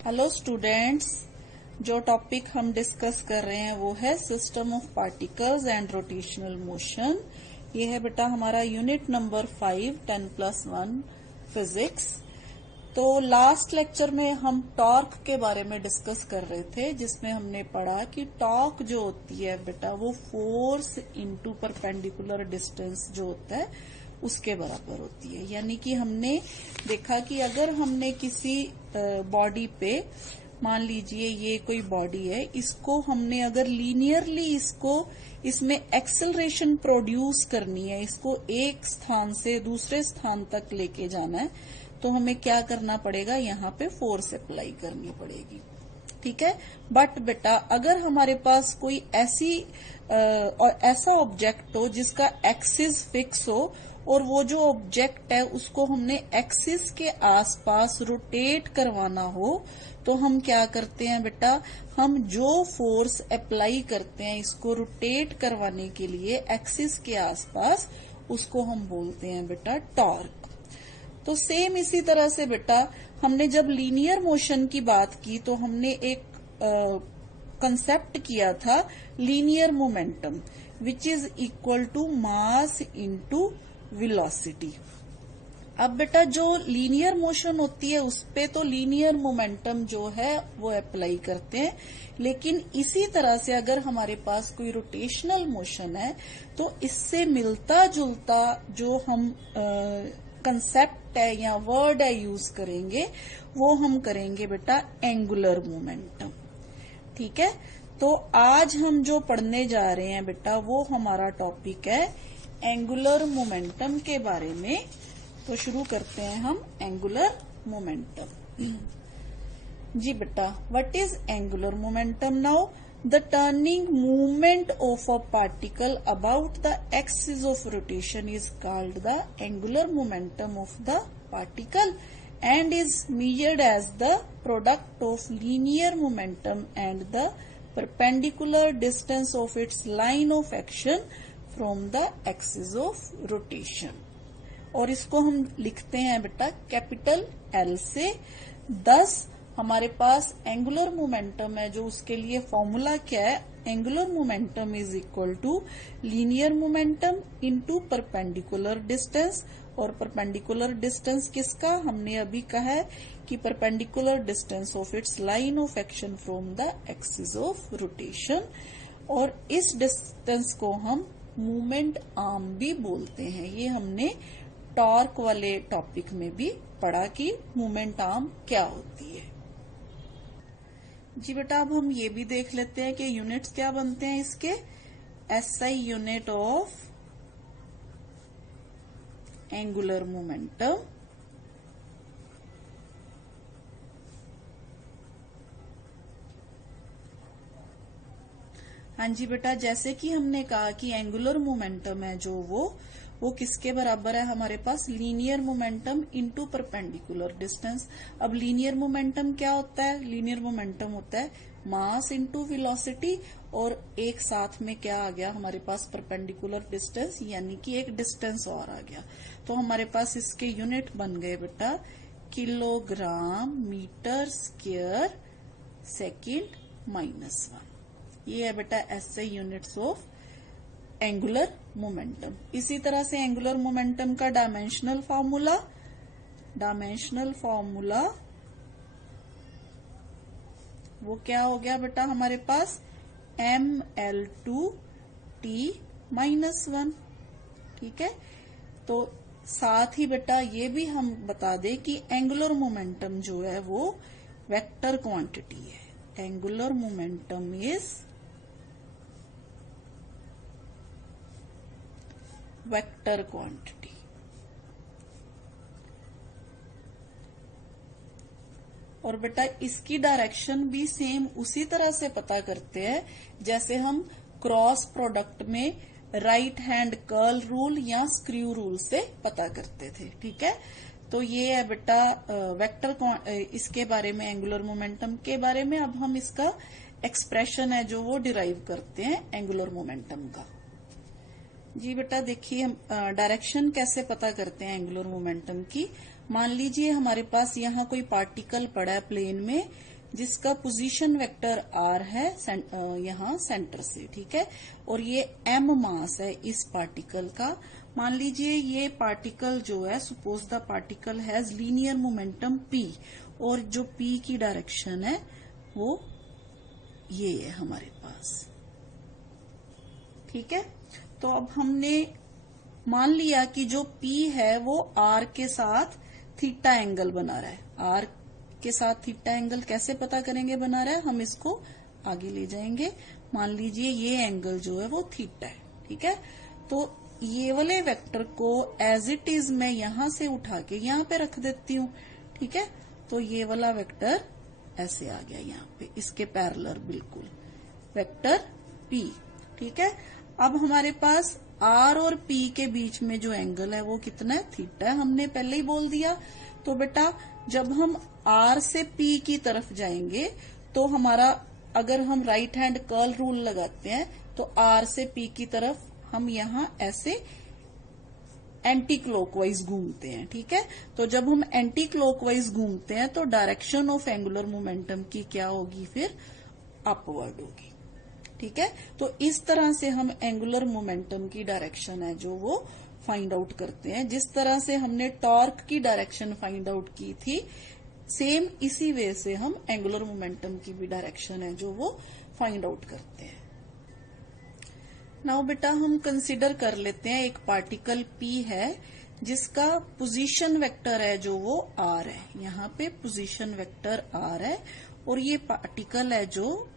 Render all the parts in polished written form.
Hello students, जो topic हम discuss कर रहे हैं वो है system of particles and rotational motion. ये है बेटा हमारा यूनिट नंबर 5 10+1 फिजिक्स। तो लास्ट लेक्चर में हम टॉर्क के बारे में डिस्कस कर रहे थे, जिसमें हमने पढ़ा कि टॉर्क जो होती है बेटा वो फोर्स इनटू परपेंडिकुलर डिस्टेंस जो होता है उसके बराबर होती है। यानी कि हमने देखा कि अगर हमने किसी बॉडी पे, मान लीजिए ये कोई बॉडी है, इसको हमने अगर लीनियरली इसमें एक्सेलरेशन प्रोड्यूस करनी है, इसको एक स्थान से दूसरे स्थान तक लेके जाना है, तो हमें क्या करना पड़ेगा, यहाँ पे फोर्स अप्लाई करनी पड़ेगी। ठीक है। बट बेटा अगर हमारे पास कोई ऐसा ऑब्जेक्ट हो जिसका एक्सिस फिक्स हो और वो जो ऑब्जेक्ट है उसको हमने एक्सिस के आसपास रोटेट करवाना हो, तो हम क्या करते हैं बेटा, हम जो फोर्स अप्लाई करते हैं इसको रोटेट करवाने के लिए एक्सिस के आसपास, उसको हम बोलते हैं बेटा टॉर्क। तो सेम इसी तरह से बेटा हमने जब लीनियर मोशन की बात की तो हमने एक कंसेप्ट किया था linear momentum, which is equal to mass into velocity. अब बेटा जो लीनियर मोशन होती है उस पे तो लीनियर मोमेंटम जो है वो अप्लाई करते हैं, लेकिन इसी तरह से अगर हमारे पास कोई रोटेशनल मोशन है तो इससे मिलता जुलता जो हम कंसेप्ट है या वर्ड है यूज करेंगे, वो हम करेंगे बेटा एंगुलर मोमेंटम। ठीक है। तो आज हम जो पढ़ने जा रहे हैं बेटा वो हमारा टॉपिक है एंगुलर मोमेंटम के बारे में। तो शुरू करते हैं हम एंगुलर मोमेंटम। जी बेटा, what is angular momentum? Now the turning movement of a particle about the axis of rotation is called the angular momentum of the particle and is measured as the product of linear momentum and the perpendicular distance of its line of action from the axis of rotation। और इसको हम लिखते हैं बेटा capital L से। thus हमारे पास angular momentum है, जो उसके लिए फॉर्मूला क्या है, angular momentum is equal to linear momentum into perpendicular distance. और परपेंडिकुलर डिस्टेंस किसका, हमने अभी कहा है कि perpendicular distance of its line of action from the axis of rotation. और इस डिस्टेंस को हम मूवमेंट आर्म भी बोलते हैं। ये हमने टॉर्क वाले टॉपिक में भी पढ़ा कि मूवमेंट आर्म क्या होती है। जी बेटा, अब हम ये भी देख लेते हैं कि यूनिट्स क्या बनते हैं इसके। SI unit of angular momentum, हाँ जी बेटा, जैसे कि हमने कहा कि एंगुलर मोमेंटम है जो वो किसके बराबर है हमारे पास, linear momentum into perpendicular distance. अब लीनियर मोमेंटम क्या होता है, लीनियर मोमेंटम होता है मास इनटू वेलोसिटी, और एक साथ में क्या आ गया हमारे पास, परपेंडिकुलर डिस्टेंस, यानी कि एक डिस्टेंस और आ गया। तो हमारे पास इसके यूनिट बन गए बेटा किलोग्राम मीटर स्क्वायर सेकंड -1। ये है बेटा ऐसे यूनिट्स ऑफ एंगुलर मोमेंटम। इसी तरह से एंगुलर मोमेंटम का डायमेंशनल फॉर्मूला वो क्या हो गया बेटा हमारे पास, ml2t-1। ठीक है। तो साथ ही बेटा ये भी हम बता दें कि एंगुलर मोमेंटम जो है वो वेक्टर क्वांटिटी है। Angular momentum is vector quantity. और बेटा इसकी डायरेक्शन भी सेम उसी तरह से पता करते हैं जैसे हम क्रॉस प्रोडक्ट में राइट हैंड कर्ल रूल या स्क्रू रूल से पता करते थे। ठीक है। तो ये है बेटा वेक्टर इसके बारे में, एंगुलर मोमेंटम के बारे में। अब हम इसका एक्सप्रेशन है जो वो डिराइव करते हैं एंगुलर मोमेंटम का। जी बेटा देखिए, हम डायरेक्शन कैसे पता करते हैं एंगुलर मोमेंटम की। मान लीजिए हमारे पास यहाँ कोई पार्टिकल पड़ा है प्लेन में जिसका पोजीशन वेक्टर r है यहाँ सेंटर से, ठीक है, और ये m मास है इस पार्टिकल का। मान लीजिए ये पार्टिकल जो है, suppose the particle has linear momentum p, और जो p की डायरेक्शन है वो ये है हमारे पास, ठीक है। तो अब हमने मान लिया कि जो p है वो r के साथ थीटा एंगल बना रहा है। r के साथ थीटा एंगल कैसे पता करेंगे बना रहा है, हम इसको आगे ले जाएंगे। मान लीजिए ये एंगल जो है वो थीटा है, ठीक है। तो ये वाले वेक्टर को एज इट इज मैं यहां से उठा के यहां पे रख देती हूँ, ठीक है। तो ये वाला वेक्टर ऐसे आ गया यहाँ पे, इसके पैरेलल बिल्कुल, वेक्टर p, ठीक है। अब हमारे पास r और p के बीच में जो एंगल है वो कितना है, थीटा है, हमने पहले ही बोल दिया। तो बेटा जब हम r से p की तरफ जाएंगे तो हमारा, अगर हम राइट हैंड कर्ल रूल लगाते हैं तो r से p की तरफ हम यहाँ ऐसे एंटी क्लॉकवाइज घूमते हैं, ठीक है। तो जब हम एंटी क्लॉकवाइज घूमते हैं तो डायरेक्शन ऑफ एंगुलर मोमेंटम की क्या होगी, फिर अपवर्ड होगी, ठीक है। तो इस तरह से हम एंगुलर मोमेंटम की डायरेक्शन है जो वो फाइंड आउट करते हैं। जिस तरह से हमने टॉर्क की डायरेक्शन फाइंड आउट की थी, सेम इसी वे से हम एंगुलर मोमेंटम की भी डायरेक्शन है जो वो फाइंड आउट करते हैं। नाउ बेटा हम कंसिडर कर लेते हैं एक पार्टिकल p है जिसका पोजीशन वेक्टर है जो वो r है, यहाँ पे पोजीशन वेक्टर r है, और ये पार्टिकल है जो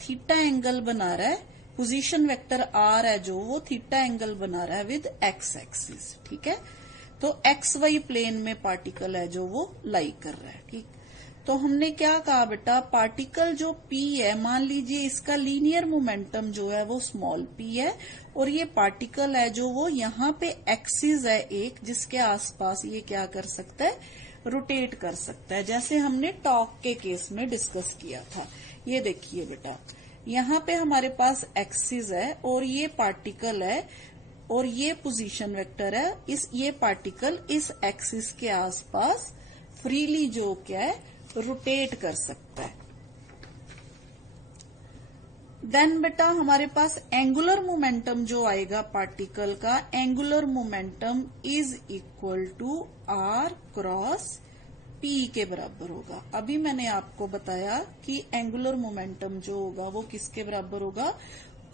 थीटा एंगल बना रहा है, पोजीशन वेक्टर r है जो वो थीटा एंगल बना रहा है विद x एक्सिस, ठीक है। तो XY प्लेन में पार्टिकल है जो वो लाई कर रहा है, ठीक। तो हमने क्या कहा बेटा, पार्टिकल जो p है, मान लीजिए इसका लीनियर मोमेंटम जो है वो स्मॉल p है, और ये पार्टिकल है जो वो यहाँ पे एक्सिस है एक, जिसके आसपास ये क्या कर सकता है, रोटेट कर सकता है, जैसे हमने टॉर्क के केस में डिस्कस किया था। ये देखिए बेटा, यहाँ पे हमारे पास एक्सिस है और ये पार्टिकल है और ये पोजीशन वेक्टर है, ये पार्टिकल इस एक्सिस के आसपास फ्रीली जो क्या है रोटेट कर सकता है। देन बेटा हमारे पास एंगुलर मोमेंटम जो आएगा पार्टिकल का, angular momentum is equal to r cross p के बराबर होगा। अभी मैंने आपको बताया कि एंगुलर मोमेंटम जो होगा वो किसके बराबर होगा,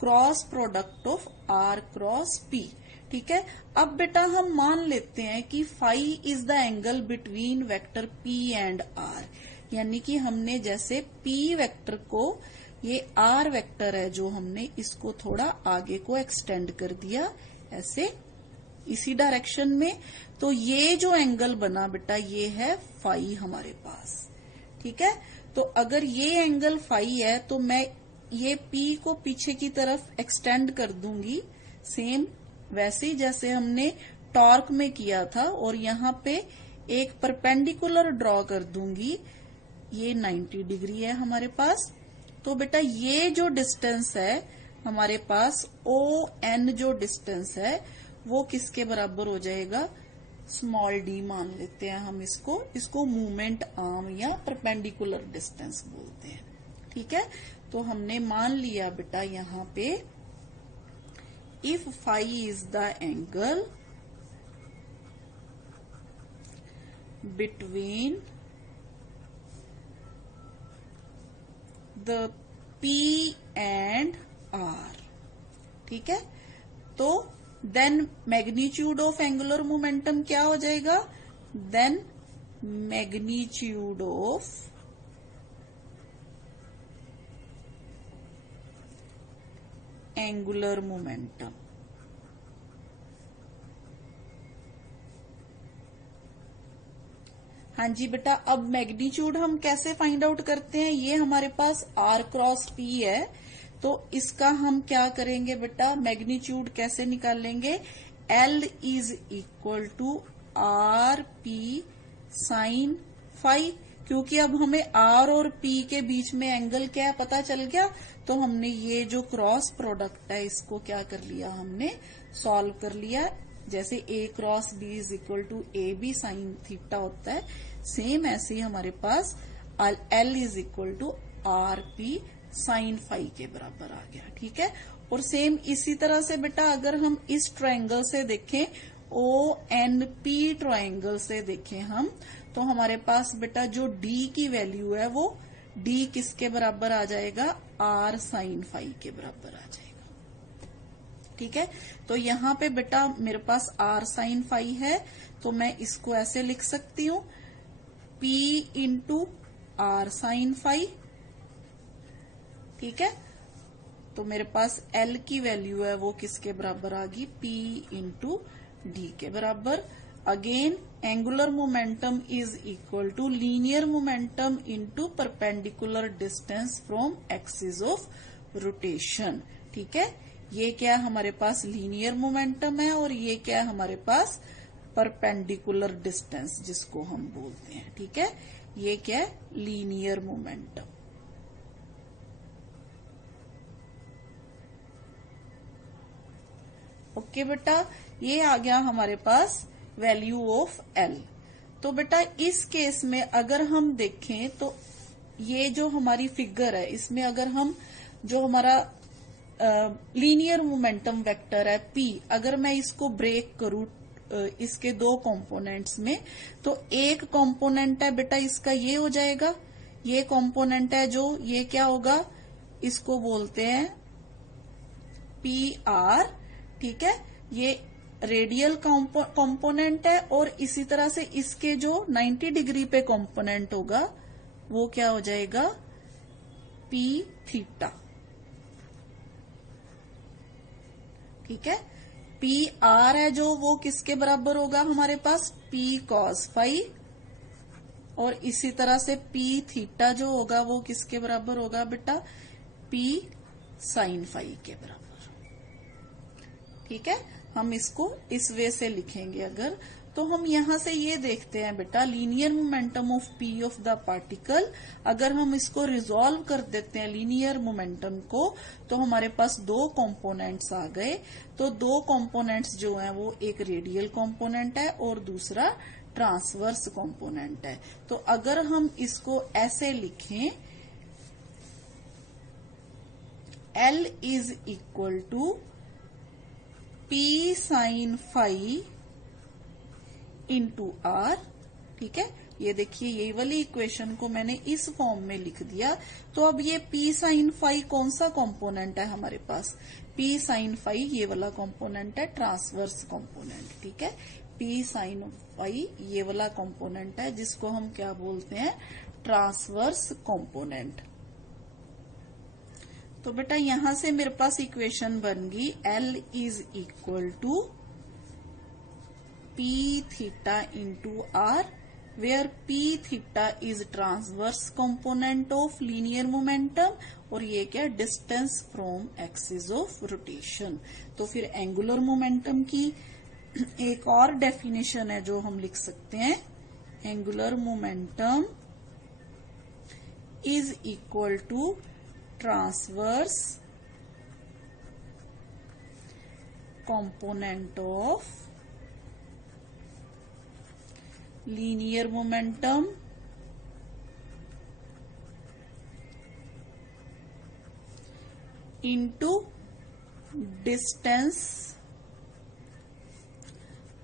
cross product of r cross p, ठीक है। अब बेटा हम मान लेते हैं कि phi is the angle between vector p and r, यानी कि हमने जैसे p वेक्टर को, ये r वेक्टर है जो हमने इसको थोड़ा आगे को एक्सटेंड कर दिया ऐसे इसी डायरेक्शन में, तो ये जो एंगल बना बेटा ये है फाई हमारे पास, ठीक है। तो अगर ये एंगल फाई है तो मैं ये p को पीछे की तरफ एक्सटेंड कर दूंगी, सेम वैसे ही जैसे हमने टॉर्क में किया था, और यहाँ पे एक परपेंडिकुलर ड्रॉ कर दूंगी, ये 90 डिग्री है हमारे पास। तो बेटा ये जो डिस्टेंस है हमारे पास ON जो डिस्टेंस है वो किसके बराबर हो जाएगा, स्मॉल d मान लेते हैं हम इसको मूवमेंट आर्म या परपेंडिकुलर डिस्टेंस बोलते हैं, ठीक है। तो हमने मान लिया बेटा यहाँ पे if phi is the angle between the P and R, ठीक है। तो then magnitude of angular momentum क्या हो जाएगा, then magnitude of angular momentum, हाँ जी बेटा। अब मैग्नीट्यूड हम कैसे फाइंड आउट करते हैं, ये हमारे पास r क्रॉस p है, तो इसका हम क्या करेंगे बेटा, मैग्नीट्यूड कैसे निकालेंगे, L is equal to R P sine phi, क्योंकि अब हमें r और p के बीच में एंगल क्या है पता चल गया, तो हमने ये जो क्रॉस प्रोडक्ट है इसको क्या कर लिया, हमने सॉल्व कर लिया जैसे A cross B is equal to A B sine theta होता है, सेम ऐसे ही हमारे पास L is equal to R P sine phi के बराबर आ गया। ठीक है, और सेम इसी तरह से बेटा अगर हम इस ट्रायंगल से देखें, ONP ट्रायंगल से देखें हम, तो हमारे पास बेटा जो D की वैल्यू है वो D किसके बराबर आ जाएगा, R साइन फाई के बराबर आ जाएगा। ठीक है, तो यहां पे बेटा मेरे पास R साइन फाई है, तो मैं इसको ऐसे लिख सकती हूं, P into R sine phi. ठीक है, तो मेरे पास L की वैल्यू है वो किसके बराबर आ गई, P इंटू डी के बराबर। Again angular momentum is equal to linear momentum into perpendicular distance from axis of rotation. ठीक है, ये क्या हमारे पास लीनियर मोमेंटम है और ये क्या है हमारे पास परपेंडिकुलर डिस्टेंस जिसको हम बोलते हैं। ठीक है, ये क्या है लीनियर मोमेंटम। ओके बेटा, ये आ गया हमारे पास वैल्यू ऑफ L। तो बेटा इस केस में अगर हम देखें तो ये जो हमारी फिगर है इसमें अगर हम जो हमारा लीनियर मोमेंटम वेक्टर है P, अगर मैं इसको ब्रेक करूं इसके दो कंपोनेंट्स में, तो एक कंपोनेंट है बेटा इसका ये हो जाएगा, ये कंपोनेंट है जो ये क्या होगा, इसको बोलते हैं PR। ठीक है, ये रेडियल कंपोनेंट है और इसी तरह से इसके जो 90 डिग्री पे कंपोनेंट होगा वो क्या हो जाएगा, P थीटा। ठीक है, PR है जो वो किसके बराबर होगा हमारे पास, P cos फाई, और इसी तरह से P थीटा जो होगा वो किसके बराबर होगा बेटा, P साइन फाई के बराबर। ठीक है, हम इसको इस वे से लिखेंगे अगर, तो हम यहां से ये देखते हैं बेटा linear momentum of P of the particle, अगर हम इसको रिजॉल्व कर देते हैं लीनियर मोमेंटम को, तो हमारे पास दो कंपोनेंट्स आ गए। तो दो कंपोनेंट्स जो हैं वो एक रेडियल कंपोनेंट है और दूसरा ट्रांसवर्स कंपोनेंट है। तो अगर हम इसको ऐसे लिखें, L is equal to P sine phi into R। ठीक है, ये देखिए यही वाली इक्वेशन को मैंने इस फॉर्म में लिख दिया। तो अब ये P साइन फाई कौन सा कंपोनेंट है हमारे पास, P साइन फाई ये वाला कंपोनेंट है, ट्रांसवर्स कंपोनेंट। ठीक है, P साइन फाई ये वाला कंपोनेंट है जिसको हम क्या बोलते हैं, ट्रांसवर्स कंपोनेंट। तो बेटा यहां से मेरे पास इक्वेशन बन गई, L is equal to P theta into R, where P theta is transverse component of linear momentum, और ये क्या distance from axis of rotation. तो फिर एंगुलर मोमेंटम की एक और डेफिनेशन है जो हम लिख सकते हैं, angular momentum is equal to transverse component of linear momentum into distance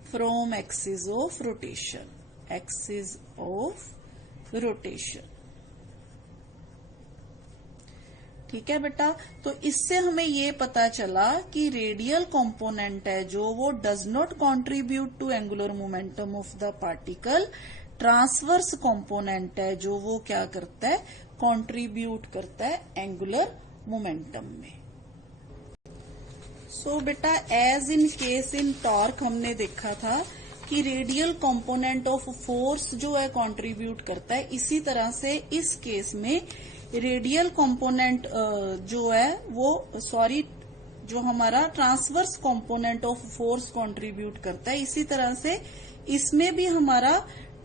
from axis of rotation, axis of rotation। ठीक है बेटा, तो इससे हमें ये पता चला कि रेडियल कंपोनेंट है जो वो does not contribute to angular momentum of the particle, transverse component है जो वो क्या करता है, कंट्रीब्यूट करता है एंगुलर मोमेंटम में। सो बेटा as in case in torque हमने देखा था कि रेडियल कंपोनेंट ऑफ फोर्स जो है कंट्रीब्यूट करता है, इसी तरह से इस केस में रेडियल कंपोनेंट जो है वो जो हमारा transverse component of force contribute करता है, इसी तरह से इसमें भी हमारा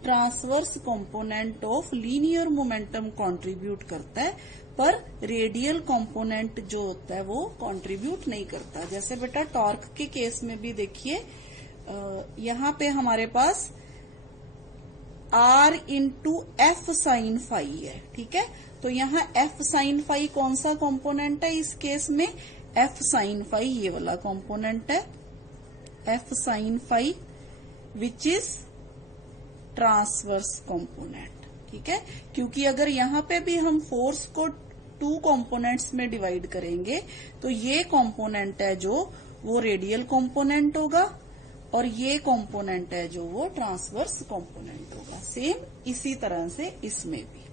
transverse component of linear momentum contribute करता है, पर रेडियल कंपोनेंट जो होता है वो कंट्रीब्यूट नहीं करता। जैसे बेटा टॉर्क के केस में भी देखिए यहां पे हमारे पास r into F sine phi है, ठीक है। तो यहाँ एफ साइन फाई कौन सा कंपोनेंट है इस केस में, एफ साइन फाई ये वाला कंपोनेंट है, F sine phi which is transverse component, ठीक है। क्योंकि अगर यहाँ पे भी हम फोर्स को टू कंपोनेंट्स में डिवाइड करेंगे तो ये कंपोनेंट है जो वो रेडियल कंपोनेंट होगा और ये कंपोनेंट है जो वो ट्रांसवर्स कंपोनेंट होगा। सेम इसी तरह से इसमें भी।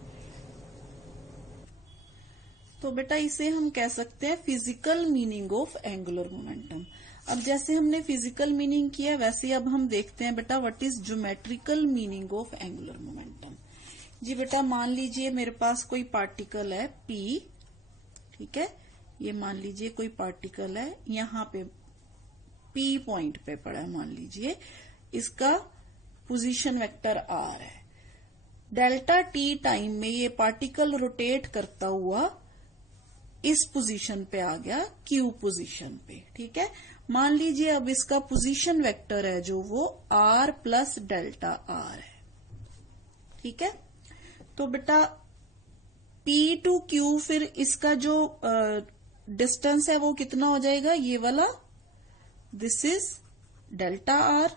तो बेटा इसे हम कह सकते हैं physical meaning of angular momentum. अब जैसे हमने फिजिकल मीनिंग किया वैसे अब हम देखते हैं बेटा what is geometrical meaning of angular momentum. जी बेटा मान लीजिए मेरे पास कोई पार्टिकल है P, ठीक है। ये मान लीजिए कोई पार्टिकल है यहाँ पे P पॉइंट पे पड़ा है, मान लीजिए इसका पोजीशन वेक्टर R है। डेल्टा T टाइम में ये पार्टिकल रोटेट करता हुआ इस पोजीशन पे आ गया, Q पोजीशन पे, ठीक है। मान लीजिए अब इसका पोजीशन वेक्टर है जो वो R प्लस डेल्टा R है, ठीक है। तो बेटा P टू Q फिर इसका जो डिस्टेंस है वो कितना हो जाएगा, ये वाला, दिस इज डेल्टा R,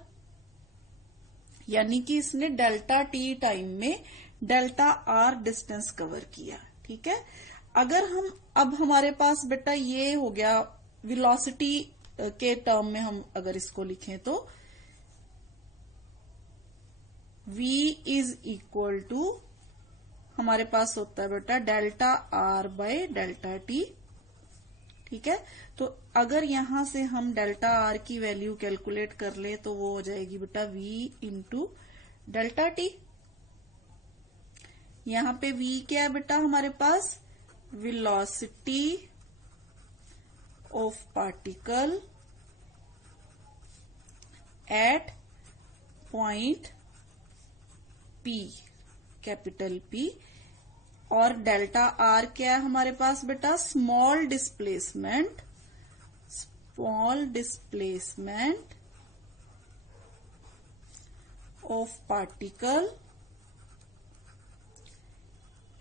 यानी कि इसने डेल्टा T टाइम में डेल्टा R डिस्टेंस कवर किया, ठीक है। अगर हम अब हमारे पास बेटा ये हो गया वेलोसिटी के टर्म में, हम अगर इसको लिखें तो v इज इक्वल टू हमारे पास होता है बेटा delta R by delta T, ठीक है। तो अगर यहां से हम डेल्टा R की वैल्यू कैलकुलेट कर ले तो वो हो जाएगी बेटा v इंटू डेल्टा T। यहां पे v क्या है बेटा हमारे पास, velocity of particle at point P, capital P, और डेल्टा R क्या है हमारे पास बेटा, small displacement of particle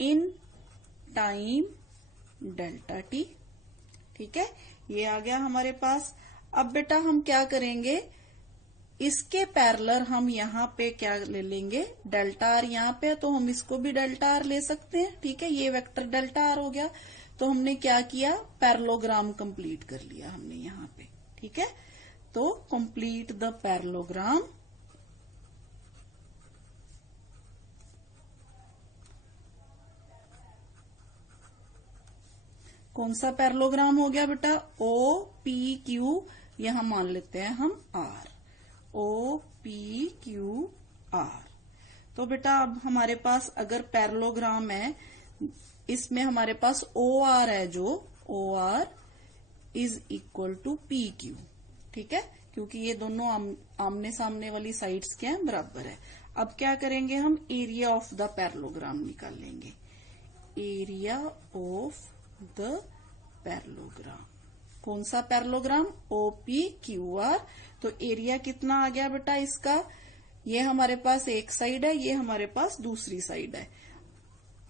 in time delta T, ठीक है। ये आ गया हमारे पास। अब बेटा हम क्या करेंगे, इसके पैरेलल हम यहाँ पे क्या ले लेंगे, डेल्टा R यहाँ पे, तो हम इसको भी डेल्टा R ले सकते हैं, ठीक है। ये वेक्टर डेल्टा R हो गया। तो हमने क्या किया, पैरेललोग्राम कंप्लीट कर लिया हमने यहाँ पे, ठीक है। तो कंप्लीट द पैरेललोग्राम। कौन सा पैरेललोग्राम हो गया बेटा, OPQ, यहां मान लेते हैं हम R, OPQR। तो बेटा अब हमारे पास अगर पैरेललोग्राम है, इसमें हमारे पास OR है, जो OR is equal to PQ, ठीक है। क्योंकि ये दोनों आमने सामने वाली साइड्स क्या है, बराबर है। अब क्या करेंगे, हम एरिया ऑफ द पैरेललोग्राम निकाल लेंगे, एरिया ऑफ द पैरेललोग्राम। कौन सा पैरेललोग्राम, OPQR। तो एरिया कितना आ गया बेटा इसका, ये हमारे पास एक साइड है, ये हमारे पास दूसरी साइड है,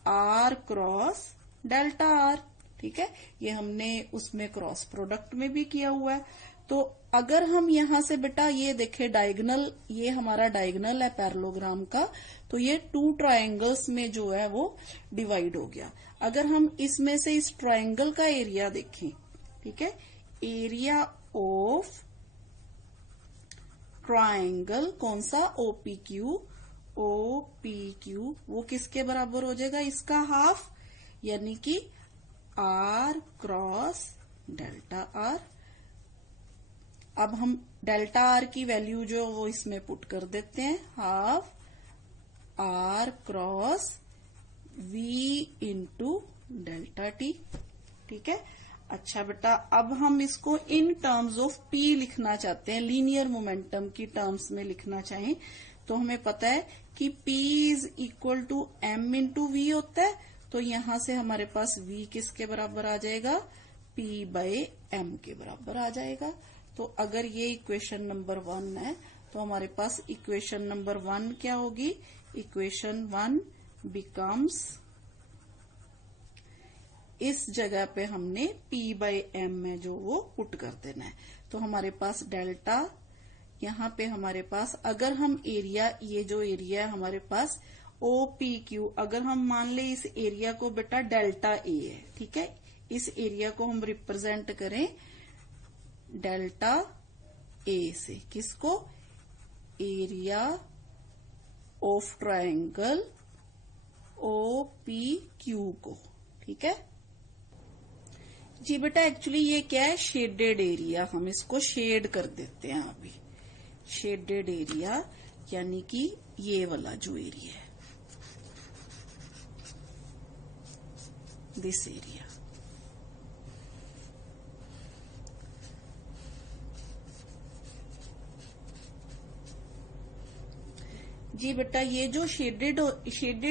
R क्रॉस डेल्टा R, ठीक है। ये हमने उसमें क्रॉस प्रोडक्ट में भी किया हुआ है। तो अगर हम यहां से बेटा ये देखें डायगोनल, ये हमारा डायगोनल है पैरेललोग्राम का, तो ये टू ट्रायंगल्स में जो है वो डिवाइड हो गया। अगर हम इसमें से इस ट्रायंगल का एरिया देखें, ठीक है, एरिया ऑफ ट्रायंगल कौन सा, OPQ, वो किसके बराबर हो जाएगा, इसका हाफ, यानी कि R क्रॉस डेल्टा R। अब हम डेल्टा R की वैल्यू जो वो इसमें पुट कर देते हैं, half R cross V into delta T, ठीक है। अच्छा बेटा अब हम इसको इन टर्म्स ऑफ P लिखना चाहते हैं, लीनियर मोमेंटम की टर्म्स में लिखना चाहें तो हमें पता है कि P is equal to M into V होता है। तो यहां से हमारे पास V किसके बराबर आ जाएगा, P बाय M के बराबर आ जाएगा। तो अगर ये इक्वेशन नंबर 1 है तो हमारे पास इक्वेशन नंबर 1 क्या होगी? इक्वेशन 1 बिकम्स, इस जगह पे हमने P/m में जो वो पुट कर देना है। तो हमारे पास डेल्टा, यहाँ पे हमारे पास अगर हम एरिया, ये जो एरिया है हमारे पास OPQ, अगर हम मान ले इस एरिया को बेटा डेल्टा ए है, ठीक है, इस एरिया को हम रिप्रेजेंट करें डेल्टा ए से, किसको? एरिया ऑफ ट्रायंगल OPQ को, ठीक है जी बेटा। एक्चुअली ये क्या है? शेडेड एरिया, हम इसको शेड कर देते हैं अभी। शेडेड एरिया यानी कि ये वाला जो एरिया है, दिस एरिया। जी बेटा, ये जो शेडेड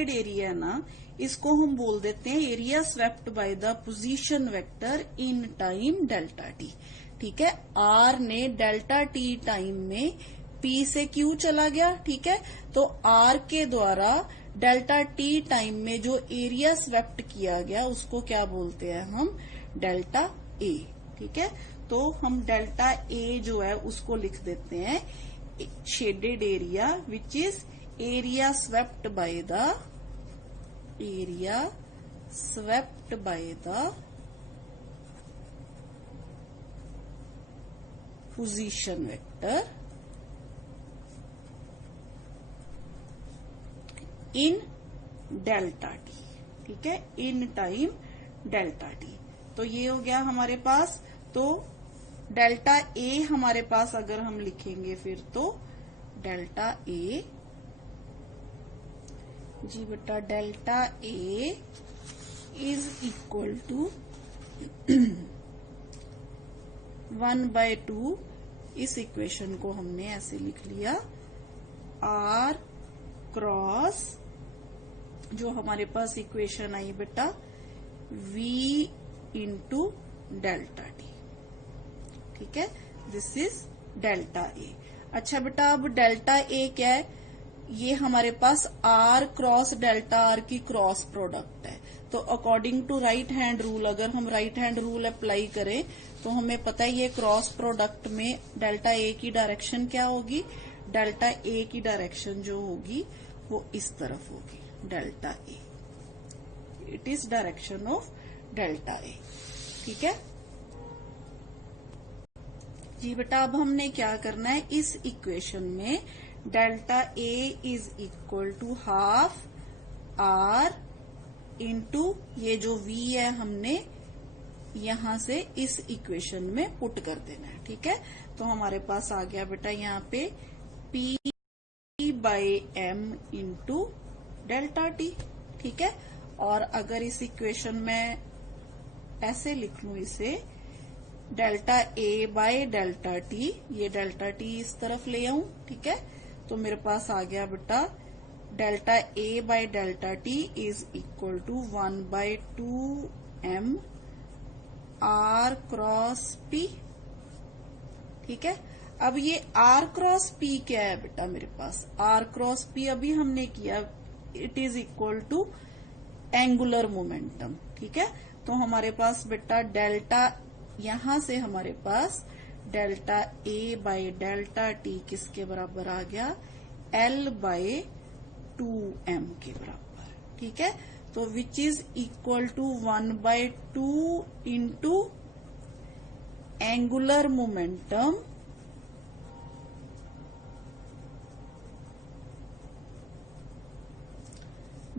एरिया है ना, इसको हम बोल देते हैं area swept by the position vector in time delta T, ठीक है। आर ने डेल्टा टी टाइम में पी से क्यू चला गया, ठीक है, तो आर के द्वारा डेल्टा टी टाइम में जो एरिया स्वेप्ट किया गया उसको क्या बोलते हैं हम? डेल्टा ए, ठीक है। तो हम डेल्टा ए जो है उसको लिख देते हैं shaded area which is area swept by the position vector in delta T, ठीक है, इन टाइम डेल्टा टी। तो ये हो गया हमारे पास। तो डेल्टा ए हमारे पास अगर हम लिखेंगे फिर तो डेल्टा ए, जी बेटा, delta A is equal to 1/2, इस इक्वेशन को हमने ऐसे लिख लिया, आर क्रॉस, जो हमारे पास इक्वेशन आई बेटा, V इंटू डेल्टा टी, ठीक है, दिस इज डेल्टा ए। अच्छा बेटा, अब डेल्टा ए क्या है? ये हमारे पास आर क्रॉस डेल्टा आर की क्रॉस प्रोडक्ट है। तो according to right hand rule, अगर हम राइट हैंड रूल अप्लाई करें तो हमें पता है ये क्रॉस प्रोडक्ट में डेल्टा ए की डायरेक्शन क्या होगी? डेल्टा ए की डायरेक्शन जो होगी वो इस तरफ होगी, delta A, it is direction of delta A, ठीक है जी बेटा। अब हमने क्या करना है, इस इक्वेशन में delta A is equal to half R into ये जो V है हमने यहां से इस इक्वेशन में पुट कर देना है, ठीक है। तो हमारे पास आ गया बेटा यहाँ पे P/m इंटू डेल्टा टी, ठीक है। और अगर इस इक्वेशन में ऐसे लिख लूं इसे, delta A by delta T, ये डेल्टा टी इस तरफ ले आऊं, ठीक है, तो मेरे पास आ गया बेटा delta A by delta T is equal to 1/2m R cross P, ठीक है। अब ये आर क्रॉस पी क्या है बेटा? मेरे पास आर क्रॉस पी अभी हमने किया, it is equal to angular momentum, ठीक है। तो हमारे पास बेटा डेल्टा, यहां से हमारे पास delta A by delta T किसके बराबर आ गया? L/2m के बराबर, ठीक है। तो which is equal to 1/2 into angular momentum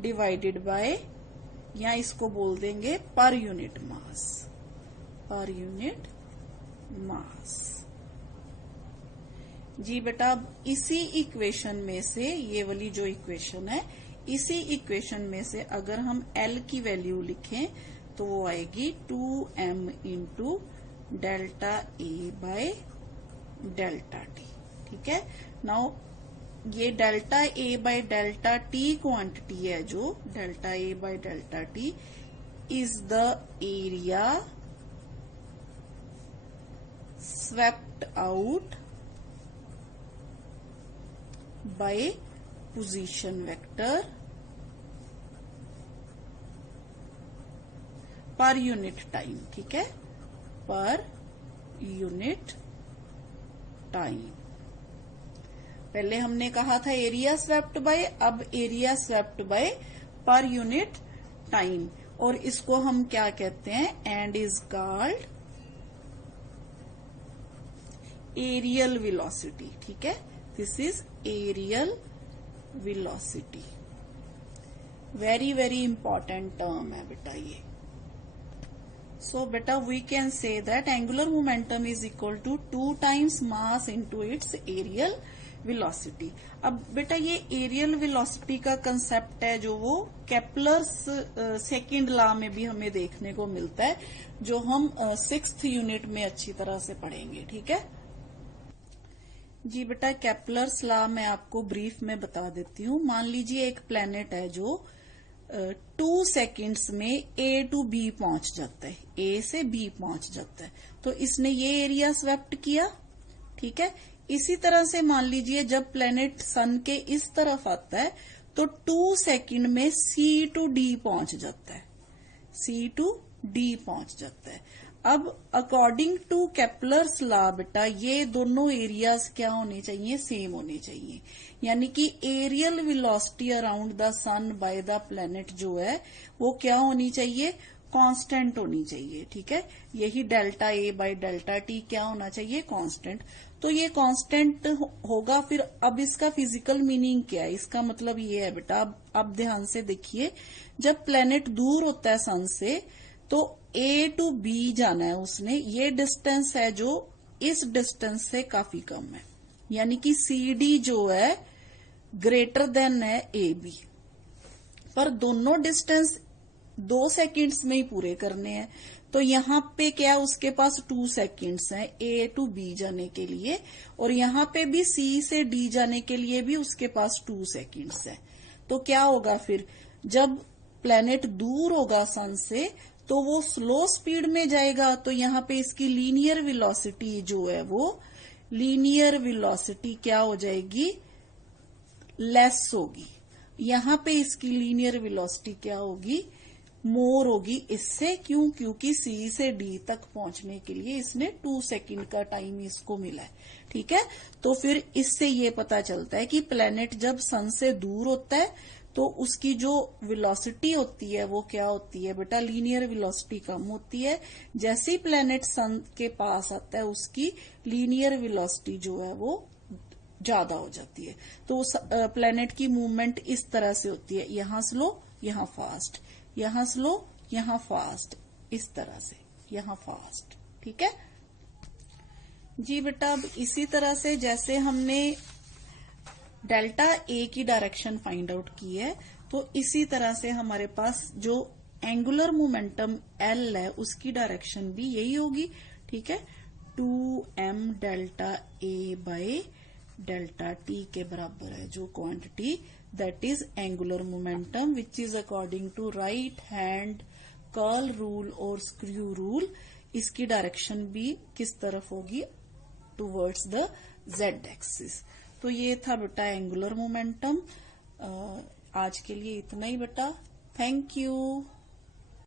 divided by, या इसको बोल देंगे per unit mass, per unit mass. जी बेटा, अब इसी इक्वेशन में से, ये वाली जो इक्वेशन है, इसी इक्वेशन में से अगर हम L की वैल्यू लिखें तो वो आएगी 2m into delta A by delta T, ठीक है। नाउ ये delta A by delta T quantity है, जो delta A by delta T is the area swept out by position vector per unit time. ठीक है, पर यूनिट टाइम। पहले हमने कहा था एरिया स्वेप्ट बाय, अब area swept by per unit time, और इसको हम क्या कहते हैं, and is called areal velocity. ठीक है, this is areal velocity. Very very important term है बेटा ये। So beta we can say that angular momentum is equal to 2 times mass into its aerial velocity। अब बेटा ये एरियल वेलोसिटी का concept है जो वो केपलर्स सेकंड लॉ में भी हमें देखने को मिलता है, जो हम 6th यूनिट में अच्छी तरह से पढ़ेंगे। ठीक है जी बेटा, केपलर्स लॉ मैं आपको ब्रीफ में बता देती हूँ। मान लीजिए एक प्लेनेट है जो 2 सेकेंड्स में ए टू बी पहुंच जाता है, ए से बी पहुंच जाता है, तो इसने ये एरिया स्वेप्ट किया। ठीक है, इसी तरह से मान लीजिए जब प्लेनेट सन के इस तरफ आता है तो 2 सेकेंड में सी टू डी पहुंच जाता है, सी टू डी पहुंच जाता है। अब अकॉर्डिंग टू केपलर्स लॉ बेटा ये दोनों एरियाज क्या होने चाहिए, सेम होने चाहिए। यानी कि areal velocity around the sun by the planet जो है वो क्या होनी चाहिए, कांस्टेंट होनी चाहिए। ठीक है, यही delta A by delta T क्या होना चाहिए, कांस्टेंट। तो ये कांस्टेंट होगा। फिर अब इसका फिजिकल मीनिंग क्या है, इसका मतलब ये है बेटा, अब ध्यान से देखिए, जब प्लेनेट दूर होता है सन से तो ए टू बी जाना है उसने, ये डिस्टेंस है जो इस डिस्टेंस से काफी कम है, यानी कि सी डी जो है ग्रेटर देन है ए बी, पर दोनों डिस्टेंस 2 सेकेंड्स में ही पूरे करने हैं। तो यहाँ पे क्या उसके पास 2 सेकेंड्स हैं ए टू बी जाने के लिए, और यहाँ पे भी सी से डी जाने के लिए भी उसके पास 2 सेकेंड्स है। तो क्या होगा फिर, जब प्लेनेट दूर होगा सन से तो वो स्लो स्पीड में जाएगा, तो यहाँ पे इसकी लीनियर वेलोसिटी जो है वो लीनियर वेलोसिटी क्या हो जाएगी, लेस होगी। यहाँ पे इसकी लीनियर वेलोसिटी क्या होगी, मोर होगी इससे। क्यों, क्योंकि सी से डी तक पहुंचने के लिए इसने 2 सेकेंड का टाइम इसको मिला है। ठीक है, तो फिर इससे ये पता चलता है कि प्लेनेट जब सन से दूर होता है तो उसकी जो वेलोसिटी होती है वो क्या होती है बेटा, लीनियर वेलोसिटी कम होती है। जैसे ही प्लेनेट सन के पास आता है उसकी लीनियर वेलोसिटी जो है वो ज्यादा हो जाती है। तो प्लेनेट की मूवमेंट इस तरह से होती है, यहाँ स्लो यहाँ फास्ट, यहाँ स्लो यहाँ फास्ट, इस तरह से यहाँ फास्ट। ठीक है जी बेटा, अब इसी तरह से जैसे हमने डेल्टा ए की डायरेक्शन फाइंड आउट की है, तो इसी तरह से हमारे पास जो एंगुलर मोमेंटम एल है उसकी डायरेक्शन भी यही होगी। ठीक है, 2m delta A by delta T के बराबर है जो quantity, that is angular momentum which is according to right hand curl rule और स्क्रू रूल। इसकी डायरेक्शन भी किस तरफ होगी, टुवर्ड्स द जेड एक्सिस। तो ये था बेटा एंगुलर मोमेंटम। आज के लिए इतना ही बेटा, थैंक यू।